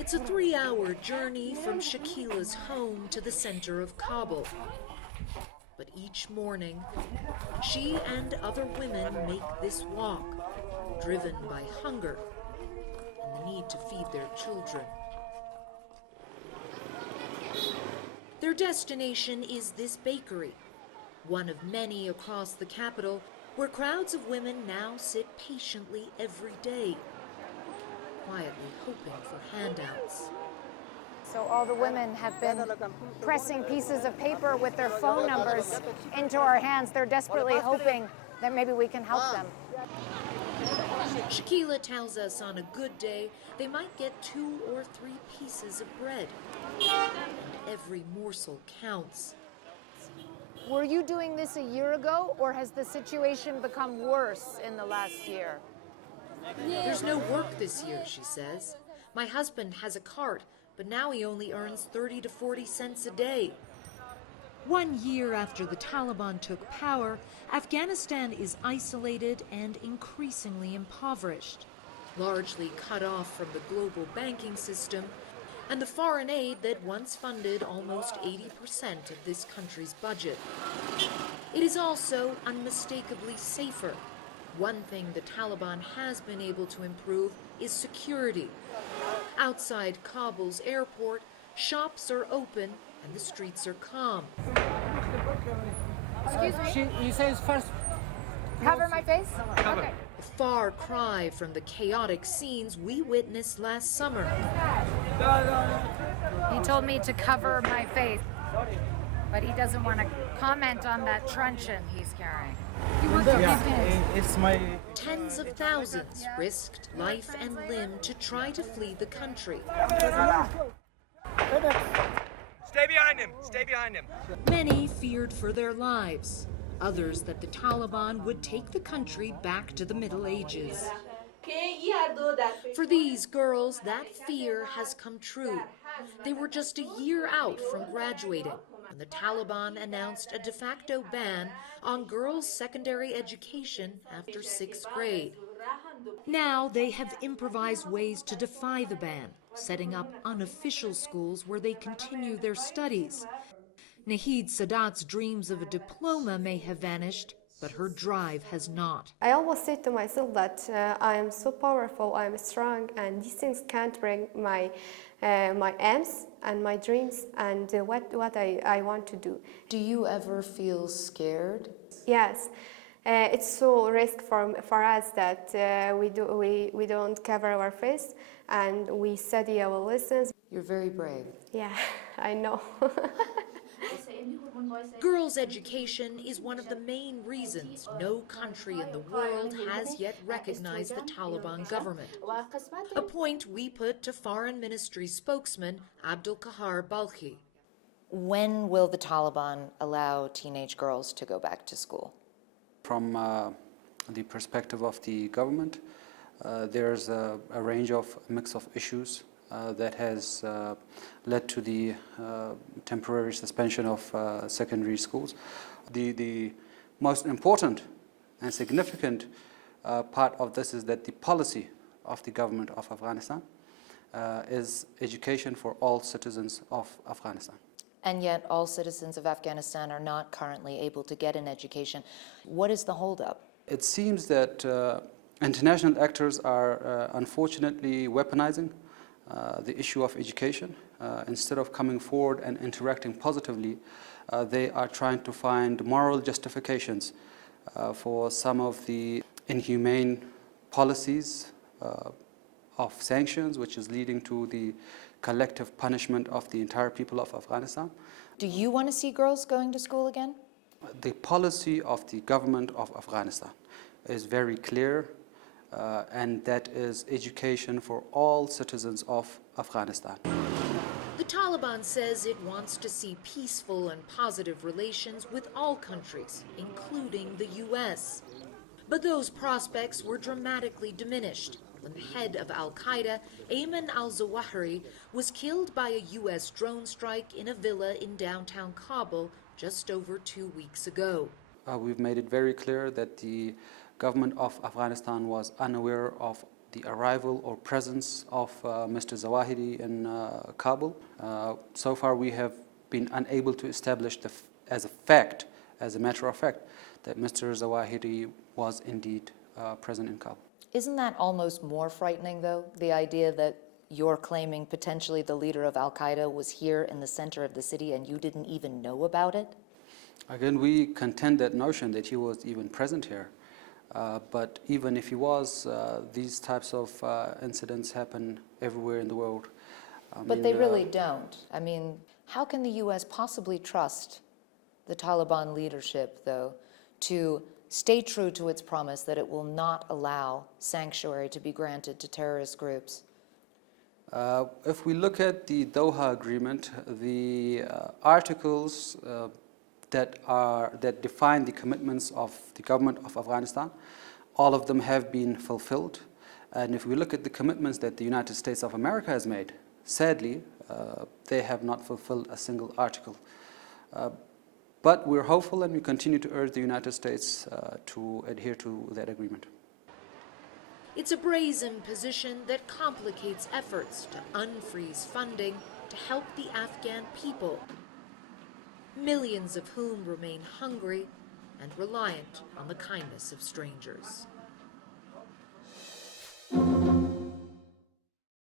It's a 3-hour journey from Shakila's home to the center of Kabul. But each morning, she and other women make this walk, driven by hunger and the need to feed their children. Their destination is this bakery, one of many across the capital, where crowds of women now sit patiently every day, quietly hoping for handouts. So all the women have been pressing pieces of paper with their phone numbers into our hands. They're desperately hoping that maybe we can help them. Shakila tells us on a good day, they might get 2 or 3 pieces of bread. And every morsel counts. Were you doing this a year ago, or has the situation become worse in the last year? There's no work this year, she says. My husband has a cart, but now he only earns 30 to 40 cents a day. 1 year after the Taliban took power, Afghanistan is isolated and increasingly impoverished, largely cut off from the global banking system and the foreign aid that once funded almost 80% of this country's budget. It is also unmistakably safer. One thing the Taliban has been able to improve is security. Outside Kabul's airport, shops are open and the streets are calm. Excuse me? He says first. Cover my face? Cover. Okay. A far cry from the chaotic scenes we witnessed last summer. He told me to cover my face, but he doesn't want to comment on that truncheon he's carrying. It's my. Tens of thousands risked life and limb to try to flee the country. Stay behind him! Stay behind him! Many feared for their lives. Others that the Taliban would take the country back to the Middle Ages. For these girls, that fear has come true. They were just a year out from graduating when the Taliban announced a de facto ban on girls' secondary education after 6th grade. Now they have improvised ways to defy the ban, setting up unofficial schools where they continue their studies. Nahid Sadat's dreams of a diploma may have vanished, but her drive has not. I always say to myself that I am so powerful, I am strong, and these things can't bring my aims and my dreams and what I want to do. Do you ever feel scared? Yes. It's so risk for us that we don't cover our face and we study our lessons. You're very brave. Yeah, I know. Girls' education is one of the main reasons no country in the world has yet recognized the Taliban government. A point we put to Foreign Ministry spokesman Abdul Kahar Balkhi. When will the Taliban allow teenage girls to go back to school? From the perspective of the government, there's a range of mix of issues that has led to the temporary suspension of secondary schools. The most important and significant part of this is that the policy of the government of Afghanistan is education for all citizens of Afghanistan. And yet all citizens of Afghanistan are not currently able to get an education. What is the holdup? It seems that international actors are unfortunately weaponizing the issue of education. Instead of coming forward and interacting positively, they are trying to find moral justifications for some of the inhumane policies of sanctions, which is leading to the collective punishment of the entire people of Afghanistan. Do you want to see girls going to school again? The policy of the government of Afghanistan is very clear, and that is education for all citizens of Afghanistan. The Taliban says it wants to see peaceful and positive relations with all countries, including the U.S. But those prospects were dramatically diminished when the head of al-Qaeda, Ayman al-Zawahiri, was killed by a U.S. drone strike in a villa in downtown Kabul just over 2 weeks ago. We've made it very clear that the government of Afghanistan was unaware of the arrival or presence of Mr. Zawahiri in Kabul. So far we have been unable to establish as a matter of fact, that Mr. Zawahiri was indeed present in Kabul. Isn't that almost more frightening, though, the idea that you're claiming potentially the leader of al-Qaeda was here in the center of the city and you didn't even know about it? Again, we contend that notion that he was even present here. But even if he was, these types of incidents happen everywhere in the world. But they really don't. I mean, how can the U.S. possibly trust the Taliban leadership, though, to stay true to its promise that it will not allow sanctuary to be granted to terrorist groups? If we look at the Doha Agreement, the articles that define the commitments of the government of Afghanistan, all of them have been fulfilled. And if we look at the commitments that the United States of America has made, sadly, they have not fulfilled a single article. But we're hopeful and we continue to urge the United States to adhere to that agreement. It's a brazen position that complicates efforts to unfreeze funding to help the Afghan people, millions of whom remain hungry and reliant on the kindness of strangers.